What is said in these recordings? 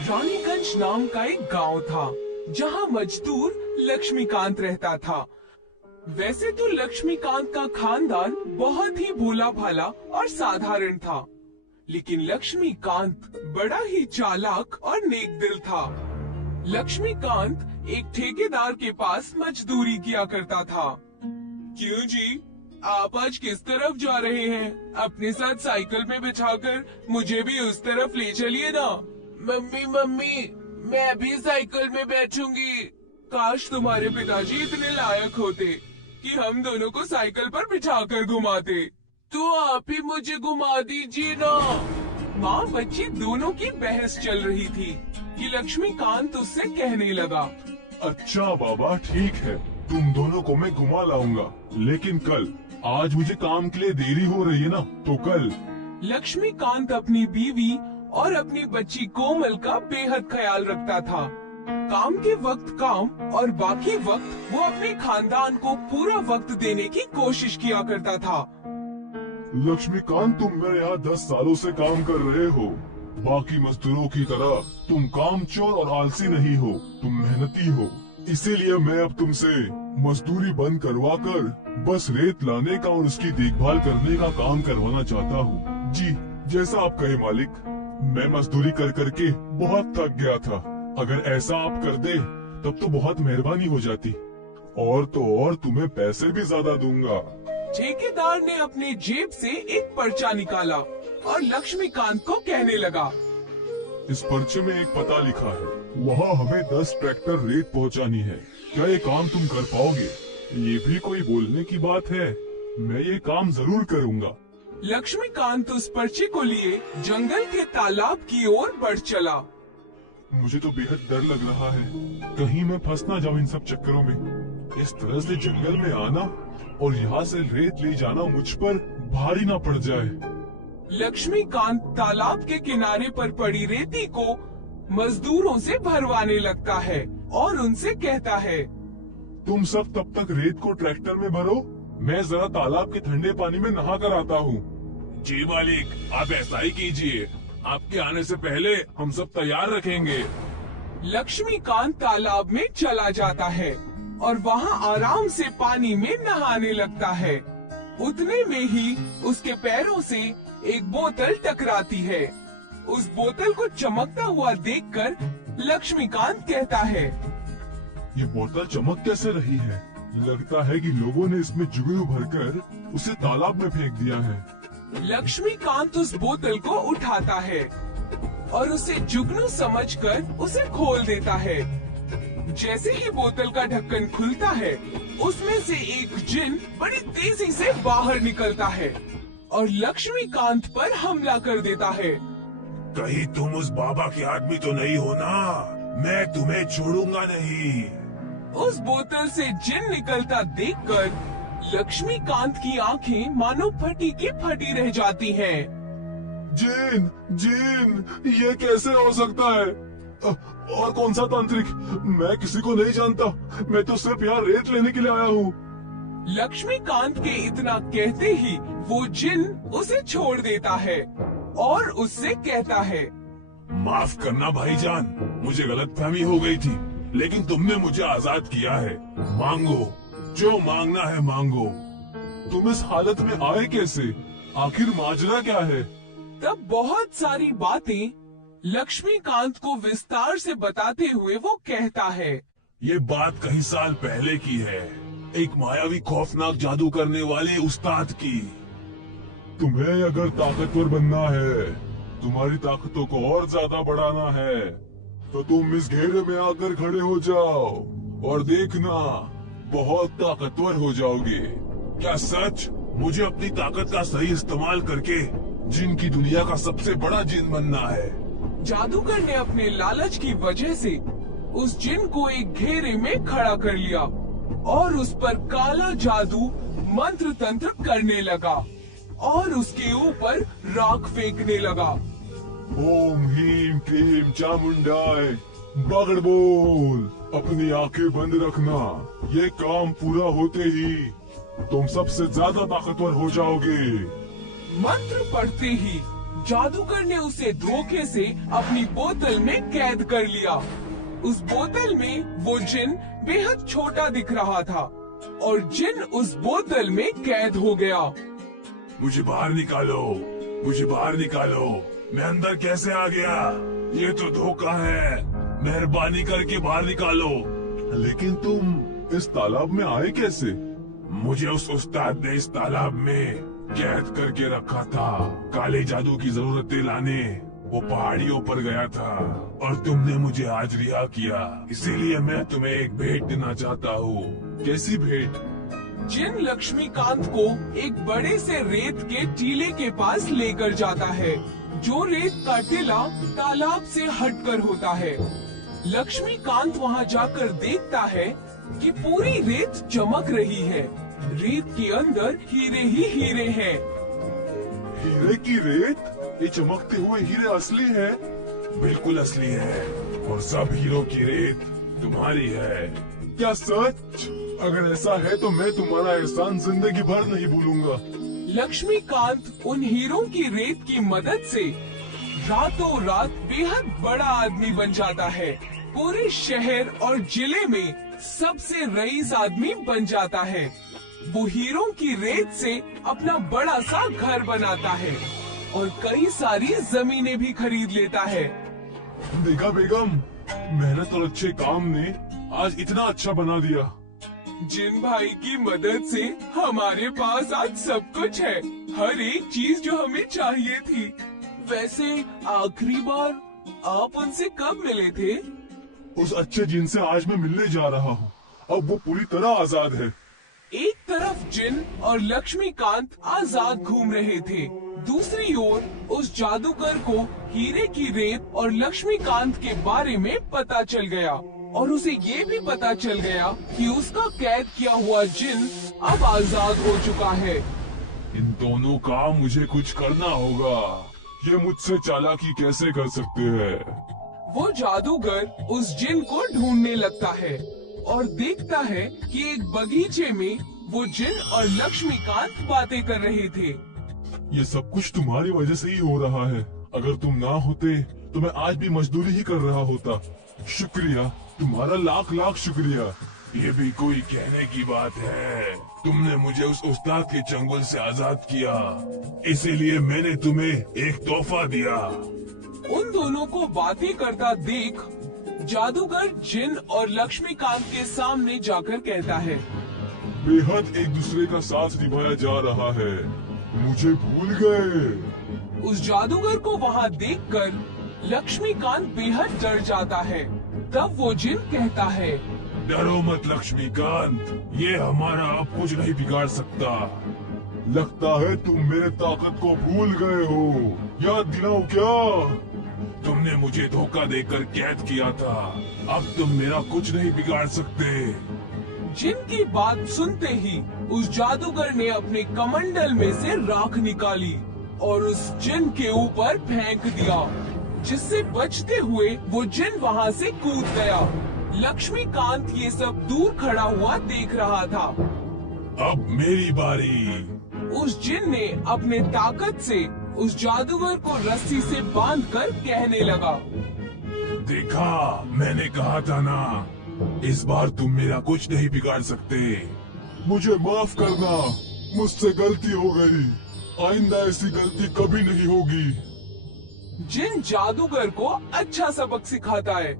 रानीगंज नाम का एक गांव था जहां मजदूर लक्ष्मीकांत रहता था। वैसे तो लक्ष्मीकांत का खानदान बहुत ही भोला भाला और साधारण था, लेकिन लक्ष्मीकांत बड़ा ही चालाक और नेक दिल था। लक्ष्मीकांत एक ठेकेदार के पास मजदूरी किया करता था। क्यों जी, आप आज किस तरफ जा रहे हैं? अपने साथ साइकिल में बिठाकर मुझे भी उस तरफ ले चलिए ना। मम्मी मम्मी, मैं भी साइकिल में बैठूंगी। काश तुम्हारे पिताजी इतने लायक होते कि हम दोनों को साइकिल पर बिठाकर घुमाते। तो आप ही मुझे घुमा दीजिए ना। माँ बच्ची दोनों की बहस चल रही थी कि लक्ष्मीकांत उससे कहने लगा, अच्छा बाबा ठीक है, तुम दोनों को मैं घुमा लाऊंगा, लेकिन कल। आज मुझे काम के लिए देरी हो रही है ना, तो कल। लक्ष्मीकांत अपनी बीवी और अपनी बच्ची कोमल का बेहद ख्याल रखता था। काम के वक्त काम और बाकी वक्त वो अपने खानदान को पूरा वक्त देने की कोशिश किया करता था। लक्ष्मीकांत, तुम मेरे यहाँ 10 सालों से काम कर रहे हो। बाकी मजदूरों की तरह तुम कामचोर और आलसी नहीं हो, तुम मेहनती हो। इसीलिए मैं अब तुमसे मजदूरी बंद करवा कर बस रेत लाने का और उसकी देखभाल करने का काम करवाना चाहता हूँ। जी, जैसा आप कहे मालिक। मैं मजदूरी कर करके बहुत थक गया था। अगर ऐसा आप कर दे तब तो बहुत मेहरबानी हो जाती, और तो और तुम्हें पैसे भी ज्यादा दूंगा। ठेकेदार ने अपने जेब से एक पर्चा निकाला और लक्ष्मीकांत को कहने लगा, इस पर्चे में एक पता लिखा है, वहाँ हमें 10 ट्रैक्टर रेत पहुँचानी है। क्या ये काम तुम कर पाओगे? ये भी कोई बोलने की बात है? मैं ये काम जरूर करूँगा। लक्ष्मीकांत उस पर्चे को लिए जंगल के तालाब की ओर बढ़ चला। मुझे तो बेहद डर लग रहा है, कहीं मैं फंस ना जाऊं इन सब चक्करों में। इस तरह से जंगल में आना और यहाँ से रेत ले जाना मुझ पर भारी ना पड़ जाए। लक्ष्मीकांत तालाब के किनारे पर पड़ी रेती को मजदूरों से भरवाने लगता है और उनसे कहता है, तुम सब तब तक रेत को ट्रैक्टर में भरो, मैं जरा तालाब के ठंडे पानी में नहा कर आता हूँ। जी मालिक, आप ऐसा ही कीजिए। आपके आने से पहले हम सब तैयार रखेंगे। लक्ष्मीकांत तालाब में चला जाता है और वहाँ आराम से पानी में नहाने लगता है। उतने में ही उसके पैरों से एक बोतल टकराती है। उस बोतल को चमकता हुआ देखकर लक्ष्मीकांत कहता है, ये बोतल चमक कैसे रही है? लगता है कि लोगों ने इसमें जुगनू भरकर उसे तालाब में फेंक दिया है। लक्ष्मीकांत उस बोतल को उठाता है और उसे जुगनू समझकर उसे खोल देता है। जैसे ही बोतल का ढक्कन खुलता है, उसमें से एक जिन बड़ी तेजी से बाहर निकलता है और लक्ष्मीकांत पर हमला कर देता है। कहीं तुम उस बाबा के आदमी तो नहीं हो ना? मैं तुम्हें छोड़ूंगा नहीं। उस बोतल से जिन निकलता देखकर लक्ष्मीकांत की आंखें मानो फटी की फटी रह जाती हैं। जिन, जिन, ये कैसे हो सकता है? और कौन सा तांत्रिक? मैं किसी को नहीं जानता, मैं तो सिर्फ यहाँ रेत लेने के लिए आया हूँ। लक्ष्मीकांत के इतना कहते ही वो जिन उसे छोड़ देता है और उससे कहता है, माफ करना भाईजान, मुझे गलतफहमी हो गई थी, लेकिन तुमने मुझे आजाद किया है। मांगो, जो मांगना है मांगो। तुम इस हालत में आए कैसे? आखिर माजरा क्या है? तब बहुत सारी बातें लक्ष्मीकांत को विस्तार से बताते हुए वो कहता है, ये बात कई साल पहले की है, एक मायावी खौफनाक जादू करने वाले उस्ताद की। तुम्हें अगर ताकतवर बनना है, तुम्हारी ताकतों को और ज्यादा बढ़ाना है, तो तुम इस घेरे में आकर खड़े हो जाओ और देखना, बहुत ताकतवर हो जाओगे। क्या सच? मुझे अपनी ताकत का सही इस्तेमाल करके जिन की दुनिया का सबसे बड़ा जिन बनना है। जादूगर ने अपने लालच की वजह से उस जिन को एक घेरे में खड़ा कर लिया और उस पर काला जादू मंत्र तंत्र करने लगा और उसके ऊपर राख फेंकने लगा। ओम हीम क्लीम चामुंडाय, बगड़ बोल। अपनी आंखें बंद रखना, ये काम पूरा होते ही तुम सबसे ज्यादा ताकतवर हो जाओगे। मंत्र पढ़ते ही जादूगर ने उसे धोखे से अपनी बोतल में कैद कर लिया। उस बोतल में वो जिन बेहद छोटा दिख रहा था और जिन उस बोतल में कैद हो गया। मुझे बाहर निकालो, मुझे बाहर निकालो, मैं अंदर कैसे आ गया? ये तो धोखा है, मेहरबानी करके बाहर निकालो। लेकिन तुम इस तालाब में आए कैसे? मुझे उस उस्ताद ने इस तालाब में कैद करके रखा था, काले जादू की जरूरतें लाने वो पहाड़ियों पर गया था और तुमने मुझे आज रिहा किया, इसीलिए मैं तुम्हें एक भेंट देना चाहता हूँ। कैसी भेंट? जिन लक्ष्मीकांत को एक बड़े से रेत के टीले के पास लेकर जाता है, जो रेत का टीला तालाब से हटकर होता है। लक्ष्मीकांत वहाँ जाकर देखता है कि पूरी रेत चमक रही है। रेत के अंदर हीरे ही हीरे हैं। हीरे की रेत? ये चमकते हुए हीरे असली है? बिल्कुल असली है और सब हीरो की रेत तुम्हारी है। क्या सच? अगर ऐसा है तो मैं तुम्हारा एहसान जिंदगी भर नहीं भूलूंगा। लक्ष्मीकांत उन हीरों की रेत की मदद से रातों रात बेहद बड़ा आदमी बन जाता है। पूरे शहर और जिले में सबसे रईस आदमी बन जाता है। वो हीरों की रेत से अपना बड़ा सा घर बनाता है और कई सारी जमीनें भी खरीद लेता है। देखा बेगम, मेहनत और अच्छे काम ने आज इतना अच्छा बना दिया। जिन भाई की मदद से हमारे पास आज सब कुछ है, हर एक चीज जो हमें चाहिए थी। वैसे आखिरी बार आप उनसे कब मिले थे? उस अच्छे जिनसे आज मैं मिलने जा रहा हूँ। अब वो पूरी तरह आजाद है। एक तरफ जिन और लक्ष्मीकांत आजाद घूम रहे थे, दूसरी ओर उस जादूगर को हीरे की रेत और लक्ष्मीकांत के बारे में पता चल गया और उसे ये भी पता चल गया कि उसका कैद किया हुआ जिन अब आजाद हो चुका है। इन दोनों का मुझे कुछ करना होगा। ये मुझसे चालाकी कैसे कर सकते हैं? वो जादूगर उस जिन को ढूंढने लगता है और देखता है कि एक बगीचे में वो जिन और लक्ष्मीकांत बातें कर रहे थे। ये सब कुछ तुम्हारी वजह से ही हो रहा है। अगर तुम ना होते तो मैं आज भी मजदूरी ही कर रहा होता। शुक्रिया, तुम्हारा लाख लाख शुक्रिया। ये भी कोई कहने की बात है? तुमने मुझे उस उस्ताद के चंगुल से आजाद किया, इसीलिए मैंने तुम्हें एक तोहफा दिया। उन दोनों को बातें करता देख जादूगर जिन और लक्ष्मीकांत के सामने जाकर कहता है, बेहद एक दूसरे का साथ निभाया जा रहा है, मुझे भूल गए। उस जादूगर को वहाँ देखकर लक्ष्मीकांत बेहद डर जाता है। तब वो जिन कहता है, डरो मत लक्ष्मीकांत, ये हमारा अब कुछ नहीं बिगाड़ सकता। लगता है तुम मेरे ताकत को भूल गए हो। याद दिलाऊं क्या? तुमने मुझे धोखा देकर कैद किया था, अब तुम मेरा कुछ नहीं बिगाड़ सकते। जिनकी बात सुनते ही उस जादूगर ने अपने कमंडल में से राख निकाली और उस जिन के ऊपर फेंक दिया, जिससे बचते हुए वो जिन वहाँ से कूद गया। लक्ष्मीकांत ये सब दूर खड़ा हुआ देख रहा था। अब मेरी बारी। उस जिन ने अपने ताकत से उस जादूगर को रस्सी से बांधकर कहने लगा, देखा, मैंने कहा था ना, इस बार तुम मेरा कुछ नहीं बिगाड़ सकते। मुझे माफ करना, मुझसे गलती हो गई। आइंदा ऐसी गलती कभी नहीं होगी। जिन जादूगर को अच्छा सबक सिखाता है।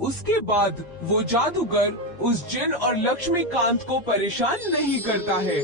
उसके बाद वो जादूगर उस जिन और लक्ष्मीकांत को परेशान नहीं करता है।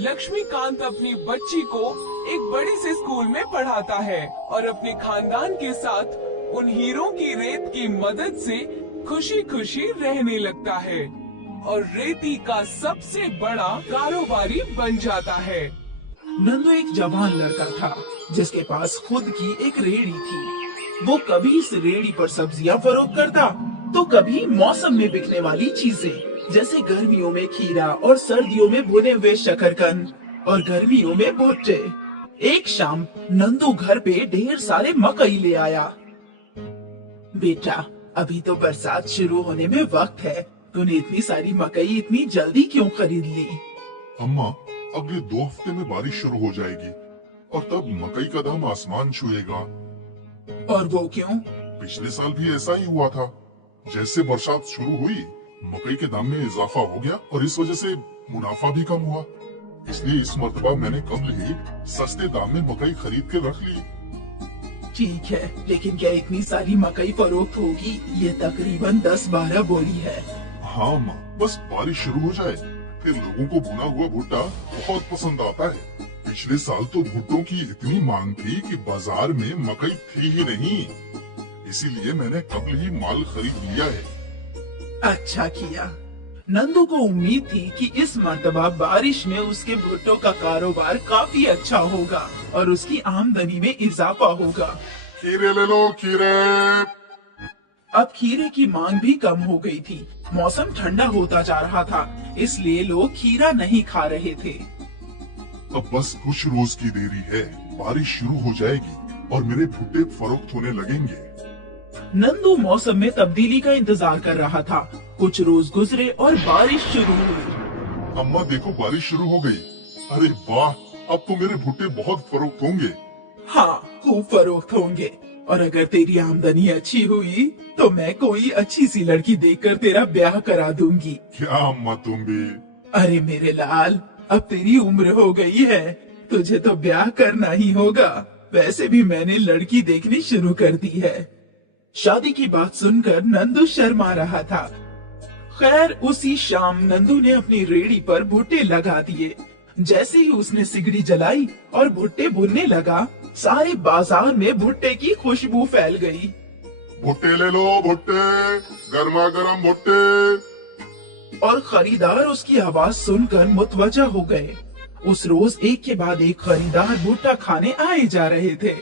लक्ष्मीकांत अपनी बच्ची को एक बड़े से स्कूल में पढ़ाता है और अपने खानदान के साथ उन हीरों की रेत की मदद से खुशी खुशी रहने लगता है और रेती का सबसे बड़ा कारोबारी बन जाता है। नंदू एक जवान लड़का था जिसके पास खुद की एक रेहड़ी थी। वो कभी इस रेहड़ी पर सब्जियां फरोख्त करता तो कभी मौसम में बिकने वाली चीजें, जैसे गर्मियों में खीरा और सर्दियों में भुने हुए शकरकंद और गर्मियों में भुट्टे। एक शाम नंदू घर पे ढेर सारे मकई ले आया। बेटा, अभी तो बरसात शुरू होने में वक्त है, तूने इतनी सारी मकई इतनी जल्दी क्यों खरीद ली? अम्मा, अगले 2 हफ्ते में बारिश शुरू हो जाएगी। और तब मकई का दाम आसमान छुएगा। और वो क्यों? पिछले साल भी ऐसा ही हुआ था। जैसे बरसात शुरू हुई, मकई के दाम में इजाफा हो गया और इस वजह से मुनाफा भी कम हुआ। इसलिए इस मर्तबा मैंने कब्ल ही सस्ते दाम में मकई खरीद के रख ली। ठीक है, लेकिन क्या इतनी सारी मकई फरोख्त होगी? ये तकरीबन 10-12 बोरी है। हाँ माँ, बस बारिश शुरू हो जाए, फिर लोगों को भुना हुआ भुट्टा बहुत पसंद आता है। पिछले साल तो भुट्टों की इतनी मांग थी कि बाजार में मकई थी ही नहीं, इसीलिए मैंने कब्ल ही माल खरीद लिया है। अच्छा किया। नंदू को उम्मीद थी कि इस मर्तबा बारिश में उसके भुट्टो का कारोबार काफी अच्छा होगा और उसकी आमदनी में इजाफा होगा। खीरे ले लो, खीरे। अब खीरे की मांग भी कम हो गई थी। मौसम ठंडा होता जा रहा था, इसलिए लोग खीरा नहीं खा रहे थे। अब बस कुछ रोज की देरी है, बारिश शुरू हो जाएगी और मेरे भुट्टे फरोख्त होने लगेंगे। नंदू मौसम में तब्दीली का इंतजार कर रहा था। कुछ रोज गुजरे और बारिश शुरू हुई। अम्मा देखो, बारिश शुरू हो गई। अरे वाह, अब तो मेरे भुट्टे बहुत फरोख्त होंगे। हाँ, खूब फरोख्त होंगे। और अगर तेरी आमदनी अच्छी हुई तो मैं कोई अच्छी सी लड़की देखकर तेरा ब्याह करा दूंगी। क्या अम्मा तुम भी? अरे मेरे लाल, अब तेरी उम्र हो गई है, तुझे तो ब्याह करना ही होगा। वैसे भी मैंने लड़की देखनी शुरू कर दी है। शादी की बात सुनकर नंदू शर्मा रहा था। खैर, उसी शाम नंदू ने अपनी रेड़ी पर भुट्टे लगा दिए। जैसे ही उसने सिगड़ी जलाई और भुट्टे भुनने लगा, सारे बाजार में भुट्टे की खुशबू फैल गई। भुट्टे ले लो, भुट्टे, गर्मा गर्म भुट्टे। और खरीदार उसकी आवाज सुनकर मुतवज्जा हो गए। उस रोज एक के बाद एक खरीदार भुट्टा खाने आए जा रहे थे।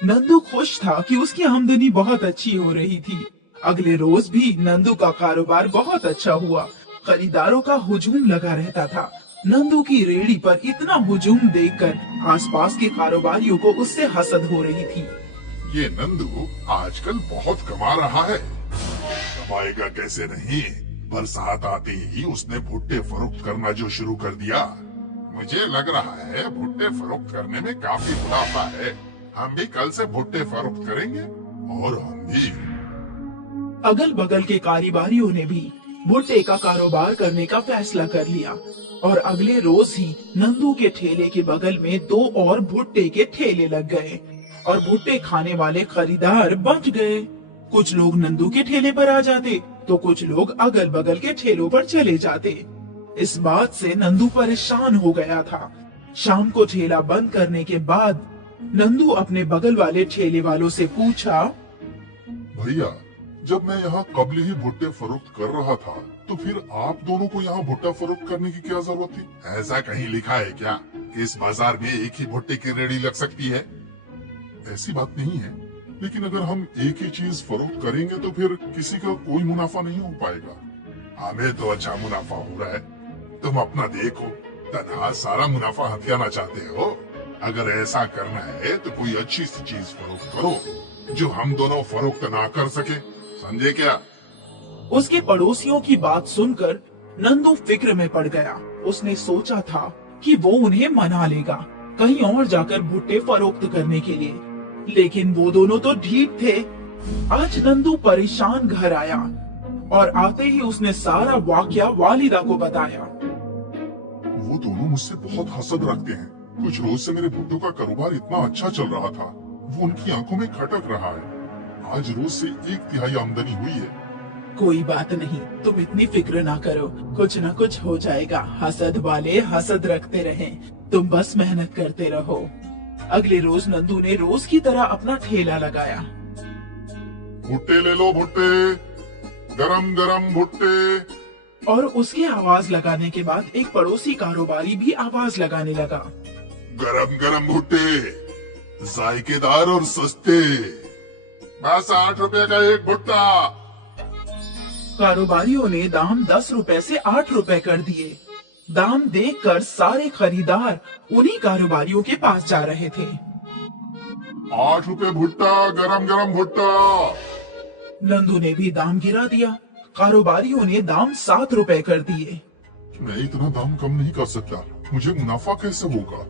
नंदू खुश था कि उसकी आमदनी बहुत अच्छी हो रही थी। अगले रोज भी नंदू का कारोबार बहुत अच्छा हुआ। खरीदारों का हुजूम लगा रहता था। नंदू की रेड़ी पर इतना हुजूम देखकर आसपास के कारोबारियों को उससे हसद हो रही थी। ये नंदू आजकल बहुत कमा रहा है। कमाएगा कैसे नहीं, बरसात आते ही उसने भुट्टे फरोख्त करना जो शुरू कर दिया। मुझे लग रहा है भुट्टे फरोख्त करने में काफी मुनाफा है। हम भी कल से भुट्टे फरोख्त करेंगे। और हम भी। अगल बगल के कारोबारियों ने भी भुट्टे का कारोबार करने का फैसला कर लिया और अगले रोज ही नंदू के ठेले के बगल में 2 और भुट्टे के ठेले लग गए और भुट्टे खाने वाले खरीदार बच गए। कुछ लोग नंदू के ठेले पर आ जाते तो कुछ लोग अगल बगल के ठेलों पर चले जाते। इस बात से नंदू परेशान हो गया था। शाम को ठेला बंद करने के बाद नंदू अपने बगल वाले ठेले वालों से पूछा, भैया, जब मैं यहाँ कब्ल ही भुट्टे फरोख्त कर रहा था तो फिर आप दोनों को यहाँ भुट्टा फरोख्त करने की क्या जरूरत थी? ऐसा कहीं लिखा है क्या कि इस बाजार में एक ही भुट्टे की रेड़ी लग सकती है? ऐसी बात नहीं है, लेकिन अगर हम एक ही चीज फरोख्त करेंगे तो फिर किसी का कोई मुनाफा नहीं हो पाएगा। हमें तो अच्छा मुनाफा हो रहा है, तुम अपना देखो। तनहा सारा मुनाफा हथियाना चाहते हो? अगर ऐसा करना है तो कोई अच्छी सी चीज फरोख्त करो जो हम दोनों फरोख्त ना कर सके, समझे क्या? उसके पड़ोसियों की बात सुनकर नंदू फिक्र में पड़ गया। उसने सोचा था कि वो उन्हें मना लेगा कहीं और जाकर भुट्टे फरोख्त करने के लिए, लेकिन वो दोनों तो ढीठ थे। आज नंदू परेशान घर आया और आते ही उसने सारा वाकया वालिदा को बताया। वो दोनों मुझसे बहुत हसद रखते हैं। कुछ रोज से मेरे भुट्टों का कारोबार इतना अच्छा चल रहा था, वो उनकी आंखों में खटक रहा है। आज रोज से 1/3 आमदनी हुई है। कोई बात नहीं, तुम इतनी फिक्र ना करो, कुछ न कुछ हो जाएगा। हसद वाले हसद रखते रहें, तुम बस मेहनत करते रहो। अगले रोज नंदू ने रोज की तरह अपना ठेला लगाया। भुट्टे ले लो, भुट्टे, गरम गरम भुट्टे। और उसकी आवाज लगाने के बाद एक पड़ोसी कारोबारी भी आवाज लगाने लगा। गरम गरम भुट्टे, जायकेदार और सस्ते, बस 8 रुपए का एक भुट्टा। कारोबारियों ने दाम 10 रुपए से 8 रुपए कर दिए। दाम देखकर सारे खरीदार उन्हीं कारोबारियों के पास जा रहे थे। 8 रुपए भुट्टा, गरम गरम भुट्टा। नंदू ने भी दाम गिरा दिया। कारोबारियों ने दाम 7 रुपए कर दिए। मैं इतना दाम कम नहीं कर सकता, मुझे मुनाफा कैसे होगा?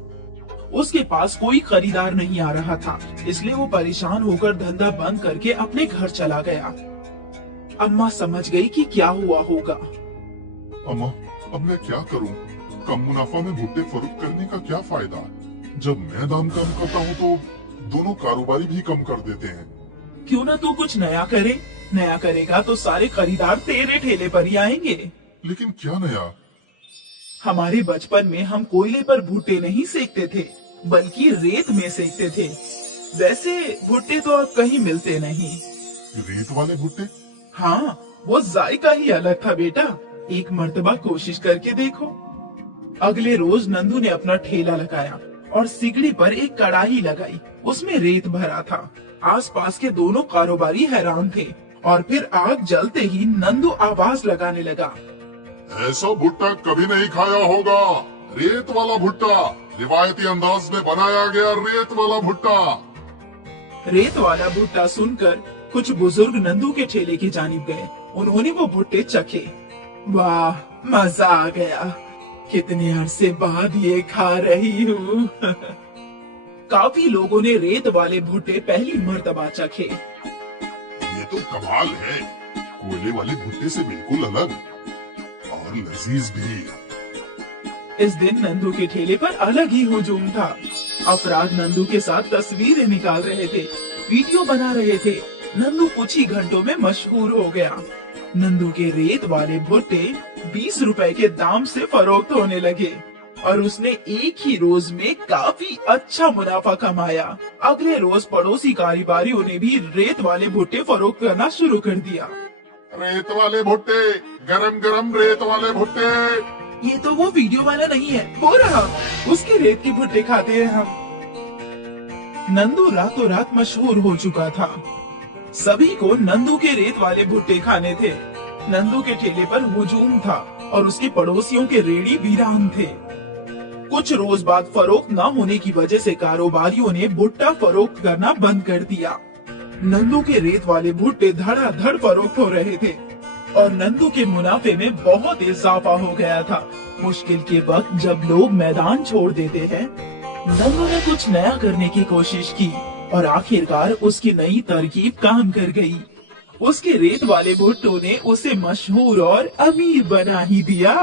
उसके पास कोई खरीदार नहीं आ रहा था, इसलिए वो परेशान होकर धंधा बंद करके अपने घर चला गया। अम्मा समझ गई कि क्या हुआ होगा। अम्मा, अब मैं क्या करूं? कम मुनाफा में भुट्टे फरोख्त करने का क्या फायदा? जब मैं दाम कम करता हूं तो दोनों कारोबारी भी कम कर देते हैं। क्यों ना तू कुछ नया करे? नया करेगा तो सारे खरीदार तेरे ठेले पर ही आएंगे। लेकिन क्या नया? हमारे बचपन में हम कोयले पर भुट्टे नहीं सेकते थे, बल्कि रेत में सेकते थे। वैसे भुट्टे तो अब कहीं मिलते नहीं। रेत वाले भुट्टे? हाँ, वो जायका ही अलग था बेटा। एक मर्तबा कोशिश करके देखो। अगले रोज नंदू ने अपना ठेला लगाया और सिगड़ी पर एक कढ़ाई लगाई। उसमें रेत भरा था। आसपास के दोनों कारोबारी हैरान थे और फिर आग जलते ही नंदू आवाज लगाने लगा, ऐसा भुट्टा कभी नहीं खाया होगा। रेत वाला भुट्टा, रिवायती अंदाज में बनाया गया रेत वाला भुट्टा। रेत वाला भुट्टा सुनकर कुछ बुजुर्ग नंदू के ठेले की जानिब गए। उन्होंने वो भुट्टे चखे। वाह, मजा आ गया। कितने अरसे बाद ये खा रही हूँ। काफी लोगों ने रेत वाले भुट्टे पहली मर्तबा चखे। ये तो कमाल है। कोयले वाले भुट्टे से बिल्कुल अलग और लजीज भी। इस दिन नंदू के ठेले पर अलग ही हुजूम था। अफराद नंदू के साथ तस्वीरें निकाल रहे थे, वीडियो बना रहे थे। नंदू कुछ ही घंटों में मशहूर हो गया। नंदू के रेत वाले भुट्टे 20 रुपए के दाम से फरोख्त होने लगे और उसने एक ही रोज में काफी अच्छा मुनाफा कमाया। अगले रोज पड़ोसी कारोबारियों ने भी रेत वाले भुट्टे फरोख्त करना शुरू कर दिया। रेत वाले भुट्टे, गरम गरम रेत वाले भुट्टे। ये तो वो वीडियो वाला नहीं है, हो रहा उसके रेत के भुट्टे खाते हैं हम। नंदू रातों रात मशहूर हो चुका था। सभी को नंदू के रेत वाले भुट्टे खाने थे। नंदू के ठेले पर हुजूम था और उसके पड़ोसियों के रेड़ी वीरान थे। कुछ रोज बाद फरोख्त न होने की वजह से कारोबारियों ने भुट्टा फरोख्त करना बंद कर दिया। नंदू के रेत वाले भुट्टे धड़ाधड़ फरोख्त हो रहे थे और नंदू के मुनाफे में बहुत इजाफा हो गया था। मुश्किल के वक्त जब लोग मैदान छोड़ देते हैं, नंदू ने कुछ नया करने की कोशिश की और आखिरकार उसकी नई तरकीब काम कर गई। उसके रेत वाले भुट्टों ने उसे मशहूर और अमीर बना ही दिया।